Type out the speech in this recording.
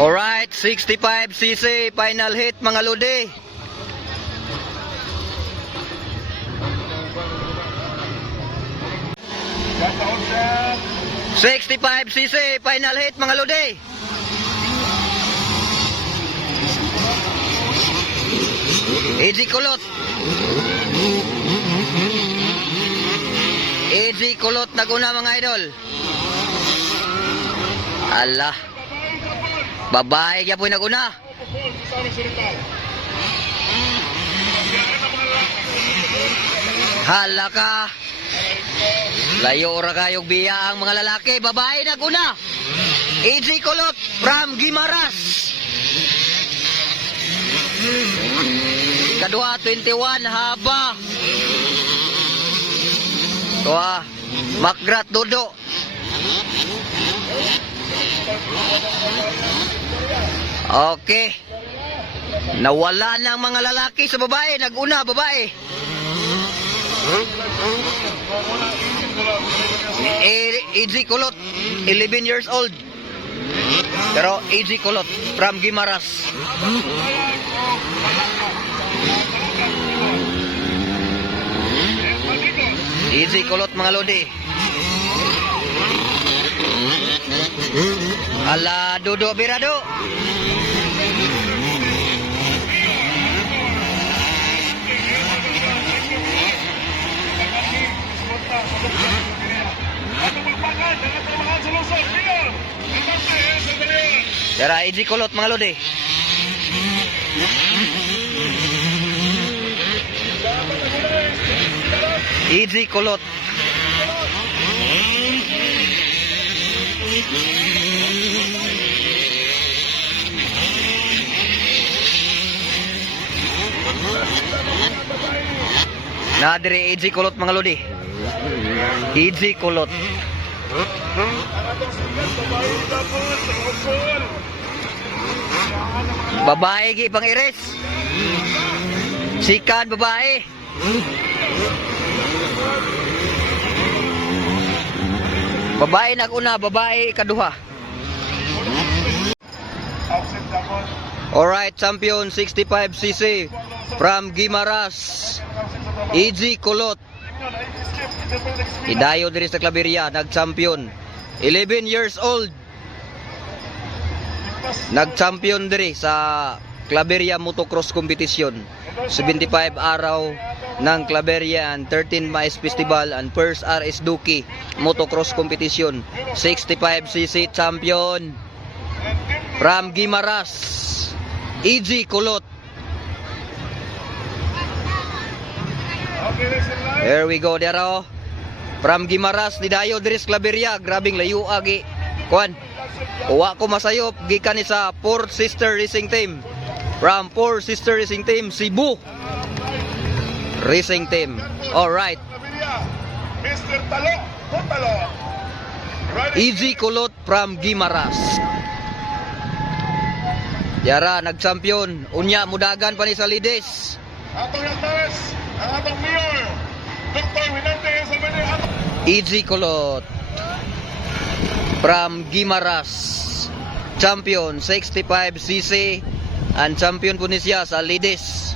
Alright, 65cc final hit mga lodi. Gataon siya. 65cc final hit mga lodi. Easy kulot. Easy kulot naguna mga idol. Allah. Babae kaya po naguna. Hala ka. Layo ora kayong biya ang mga lalaki. Babae naguna. Easy kulot from Gimaras. Kadua 21 haba. Tuwa Makgrat Dodo. Okay. Nawala na ang mga lalaki sa babae. Naguna babae. Easy Kulot 11 years old. Pero Easy Kulot from Gimaras. Easy Kulot mga lodi. Ala Dodo Birado. Tara Easy Kulot mga lodi. Easy Kulot. Nadire Easy Kulot mga lodi. Easy Kulot. Babae gi pang iris. Sikan babae. Babae naguna, babae kaduha. Alright, champion 65cc from Gimaras. Easy Kulot. Hidayo diri sa Claveria, nag-champion. 11 years old. Nag-champion diri sa Claveria Motocross Competition. 75 araw ng Claveria and 13 Mais Festival and First RS Duki Motocross Competition. 65cc champion from Gimaras. Easy Kulot. There we go dero. From Gimaras ni dayo diri sa Claveria, grabing layo agi. Kuan. Uwa ko masayop gikan ni sa Four Sister Racing Team. From Four Sister Racing Team Cebu Racing Team. All right. Mr. Talo. Easy Kulot from Gimaras. Yara nag-champion. Unya mudagan pa ni sa Lides. Atong Yantares, ang atong mayor, Dr. Winante sa Easy Kulot from Gimaras. Champion 65cc and champion po ni siya sa Lides.